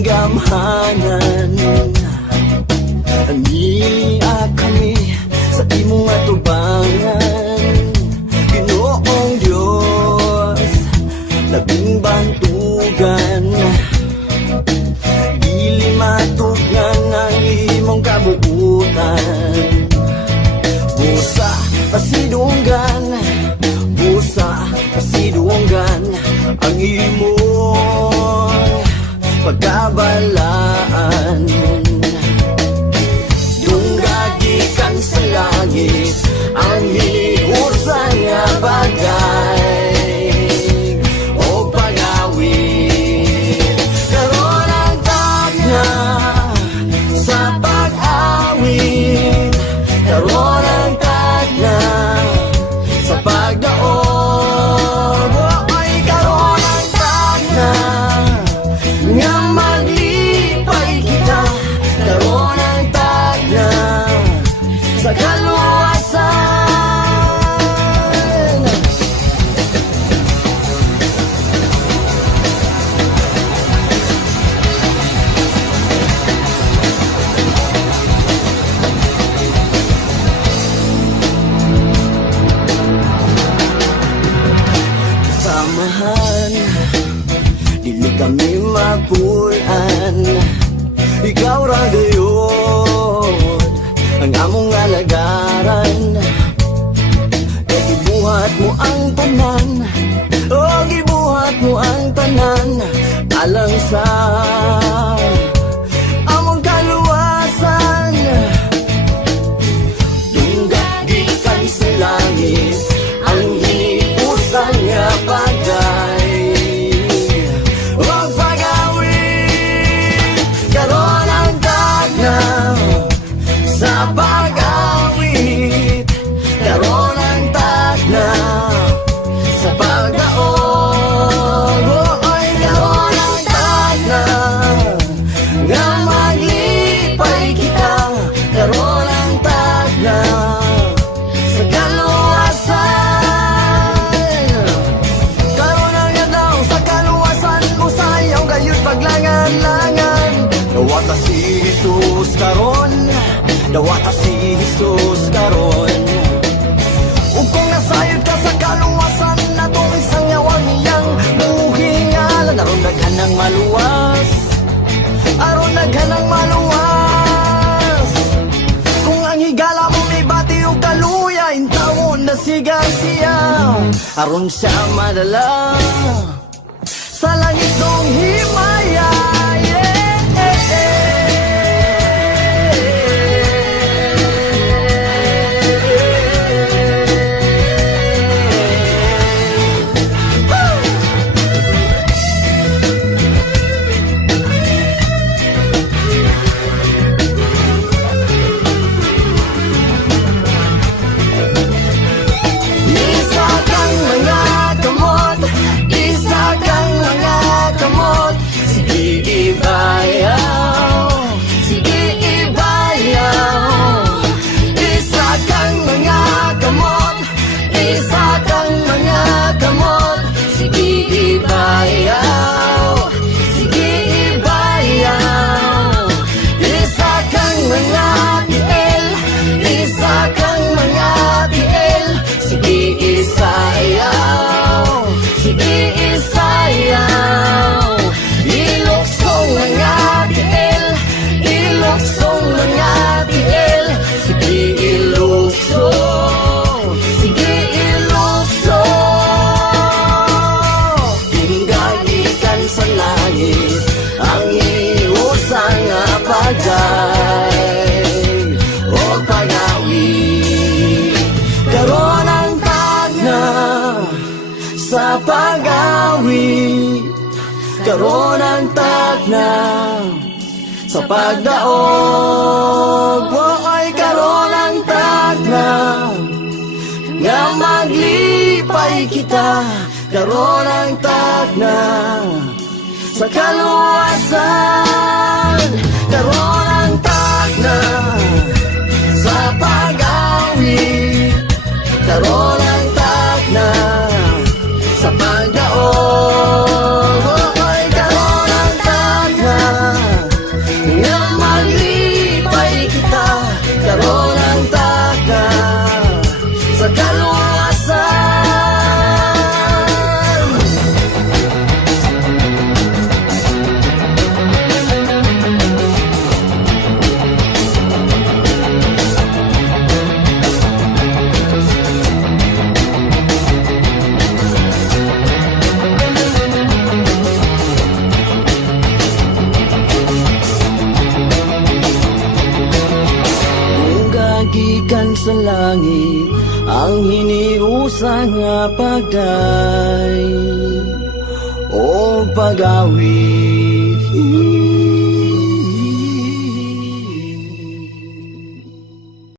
Gamhanan ania kami sa imong atubangan, Ginoong Dios labing bantugan, dili matugan ang imong kabuutan. Busa pasidunggan, busa pasidunggan ang imong pagkabalaan. Dunggagikan sa langit ang hinihusan nga bagay o pag-awit. Karon ang tagna sa pag-awit, karon ang tagna sa pagdaog. Oy, karon ang tagna nga maglipay kita, karon ang tagna sa kaluwasan. Samahan, dili kami mapulan, ikaw ra gayud ang among alagaran. Kaya gibuhat mo ang tanan, oh gibuhat mo ang tanan, alang sa among kaluwasan. Dunggagikan sa langit ang hinipusan nga bagay o pag-awit. Karon ang tagna sa pag-awit, karon ang tagna sa pagdaog. Oy, karon ang tagna nga maglipay kita, karon ang tagna sa kaluwasan. Karon ang adlaw sa kaluwasan, usayaw gayud paglangan-langan. Dawata si Jesus karon, dawata si Jesus karon. Ug kung nasayod ka sa kaluwasan, natong isang yawang iyang muhingalan. Aron naghanang maluwas, aron naghanang maluwas. Kung ang higala mo may bati o kaluya, intawon na siga siya, aron siya madala sa langit ng himaya. Isa kang mga kamot karon ang tagna sa pagdaog. Ay karon ang tagna nga maglipay kita, karon ang tagna sa kaluwasan, karon ang tagna sa pag-awit, karon ang tagna sa pagdaog. Ay karon ang tagna nga maglipay kita, karon ang tagna sa kaluwasan. Gikan sa langit ang hiniusa nga pagday o pag-awit.